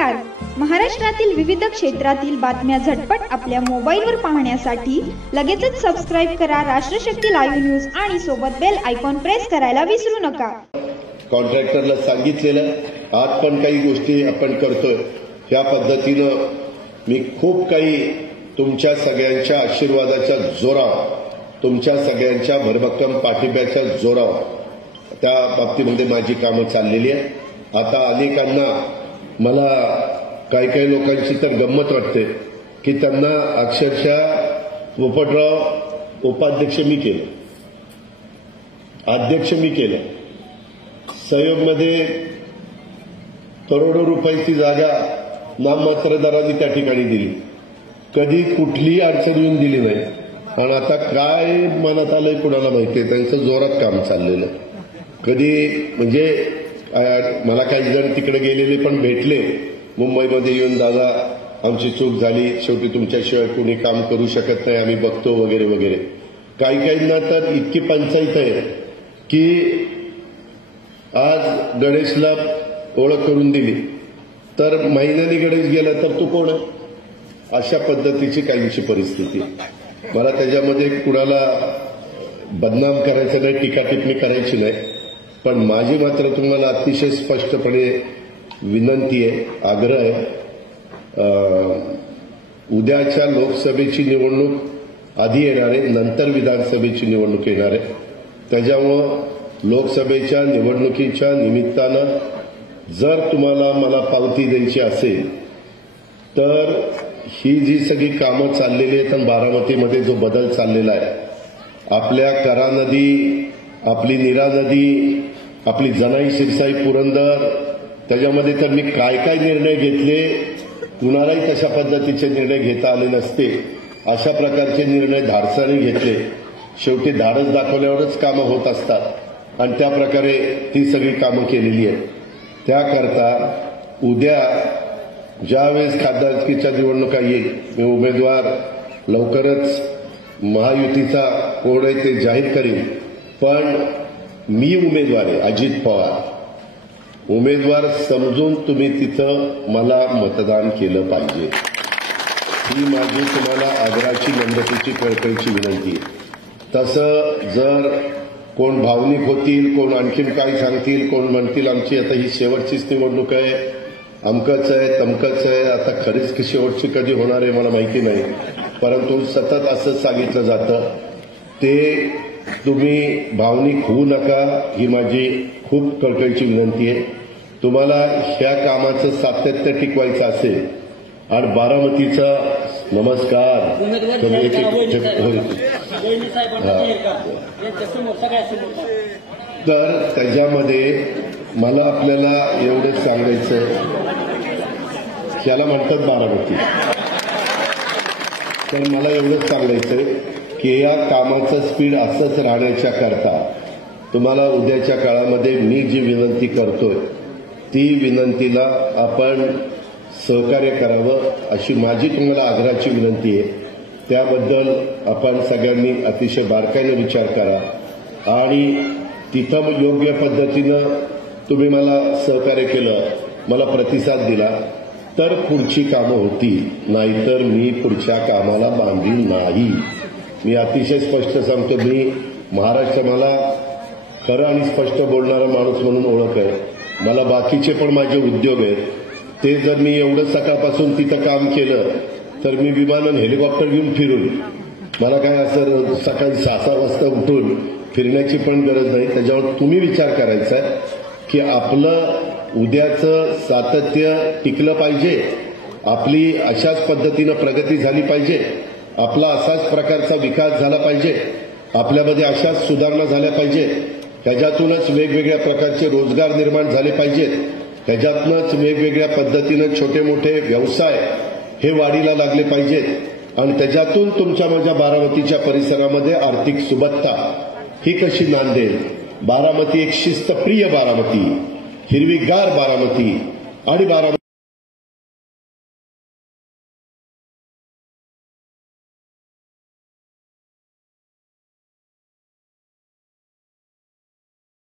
नमस्कार. महाराष्ट्रातील विविध क्षेत्रातील बातम्या झटपट आपल्या मोबाईलवर पाहण्यासाठी लगेचच सबस्क्राइब करा राष्ट्रशक्ती लाईव्ह न्यूज आणि सोबत बेल आयकॉन प्रेस करायला विसरू नका. कॉन्ट्रॅक्टरला सांगितलेलं आज पण काही गोष्टी आपण करतोय त्या पद्धतीनं मी खूप काही तुमच्या सगळ्यांच्या आशीर्वादाच्या जोरावर, तुमच्या सगळ्यांच्या भरभक्कम पाठिंब्याच्या जोरावर त्या बाबतीमध्ये माझी कामं चाललेली आहे. आता अनेकांना मला काही लोकांची तर गंमत वाटते की त्यांना अक्षरशः पोपटराव उपाध्यक्ष मी केलं, अध्यक्ष मी केलं. सहयोगमध्ये करोडो रुपयाची जागा नाममात्र दराने त्या ठिकाणी दिली. कधी कुठलीही अडचण येऊन दिली नाही. आणि आता काय मनात आलंय कुणाला माहितीये, त्यांचं जोरात काम चाललेलं. कधी म्हणजे मला काही जण तिकडे गेलेले पण भेटले मुंबईमध्ये येऊन, दादा आमची चूक झाली, शेवटी तुमच्याशिवाय कोणी काम करू शकत नाही, आम्ही बघतो वगैरे वगैरे. काहींना तर इतकी पंचायत आहे की आज गणेशला ओळख करून दिली तर महिन्याने गणेश गेला तर तू कोण आहे, अशा पद्धतीची काहींची परिस्थिती. मला त्याच्यामध्ये कुणाला बदनाम करायचं नाही, टीका टिप्पणी करायची नाही. पण माझी मात्र तुम्हाला अतिशय स्पष्टपणे विनंती आहे, आग्रह आहे. उद्याच्या लोकसभेची निवडणूक आधी येणार आहे, नंतर विधानसभेची निवडणूक येणार आहे. त्याच्यामुळं लोकसभेच्या निवडणुकीच्या निमित्तानं जर तुम्हाला मला पावती द्यायची असेल तर ही जी सगळी कामं चाललेली आहेत आणि बारामतीमध्ये जो बदल चाललेला आहे, आपल्या करा नदी, आपली नीरा नदी, आपली जनाई, शिरसाई, पुरंदर, त्याच्यामध्ये तर मी काय काय निर्णय घेतले, कुणालाही तशा पद्धतीचे निर्णय घेता आले नसते. अशा प्रकारचे निर्णय धाडसाने घेतले. शेवटी धाडस दाखवल्यावरच कामं होत असतात आणि त्या प्रकारे ती सगळी कामं केलेली आहेत. त्याकरता उद्या ज्यावेळेस खासदारकीच्या निवडणुका येईल, मी उमेदवार लवकरच महायुतीचा कोण आहे ते जाहीर करीन. पण मी उमेदवार आहे, अजित पवार उमेदवार समजून तुम्ही तिथं मला मतदान केलं पाहिजे. ही माझी तुम्हाला आग्रहाची, नम्रतेची, कळकळीची विनंती आहे. तसं जर कोण भावनिक होतील, कोण आणखीन काय सांगतील, कोण म्हणतील आमची आता ही शेवटचीच निवडणूक आहे, अमकच आहे तमकच आहे, आता खरीच शेवटची कधी होणार आहे मला माहिती नाही, परंतु सतत असं सांगितलं जातं. ते तुम्ही भावनिक होऊ नका, ही माझी खूप कळकळीची विनंती आहे. तुम्हाला ह्या कामाचं सातत्य टिकवायचं असेल आणि बारामतीचा नमस्कार तर त्याच्यामध्ये मला आपल्याला एवढंच सांगायचं, त्याला म्हणतात बारामती, तर मला एवढंच सांगायचं की या कामाचं स्पीड असंच राहण्याच्या करता तुम्हाला उद्याच्या काळामध्ये मी जी विनंती करतोय ती विनंतीला आपण सहकार्य करावं, अशी माझी तुम्हाला आग्रहाची विनंती आहे. त्याबद्दल आपण सगळ्यांनी अतिशय बारकाईने विचार करा आणि तिथं योग्य पद्धतीनं तुम्ही मला सहकार्य केलं, मला प्रतिसाद दिला तर पुढची कामं होतील, नाहीतर मी पुढच्या कामाला बांधील नाही. मी अतिशय स्पष्ट सांगतो, मी महाराष्ट्र मला खरं आणि स्पष्ट बोलणारा माणूस म्हणून ओळख आहे. मला बाकीचे पण माझे उद्योग आहेत, ते जर मी एवढं सकाळपासून तिथं काम केलं तर मी विमानानं हेलिकॉप्टर घेऊन फिरून, मला काय असं सकाळी 6 वाजता उठून फिरण्याची पण गरज नाही. त्याच्यावर तुम्ही विचार करायचा आहे की आपलं उद्याचं सातत्य टिकलं पाहिजे, आपली अशाच पद्धतीनं प्रगती झाली पाहिजे, आपला असाच प्रकारचा विकास झाला पाहिजे, आपल्यामध्ये अशाच सुधारणा झाल्या पाहिजे, त्याच्यातूनच वेगवेगळ्या प्रकारचे रोजगार निर्माण झाले पाहिजेत, त्याच्यातूनच वेगवेगळ्या पद्धतीनं छोटे मोठे व्यवसाय हे वाढीला लागले पाहिजेत आणि त्याच्यातून तुमच्या माझ्या बारामतीच्या परिसरामध्ये आर्थिक सुबत्ता ही कशी नांदेल. बारामती एक शिस्तप्रिय बारामती, हिरवीगार बारामती आणि बारामती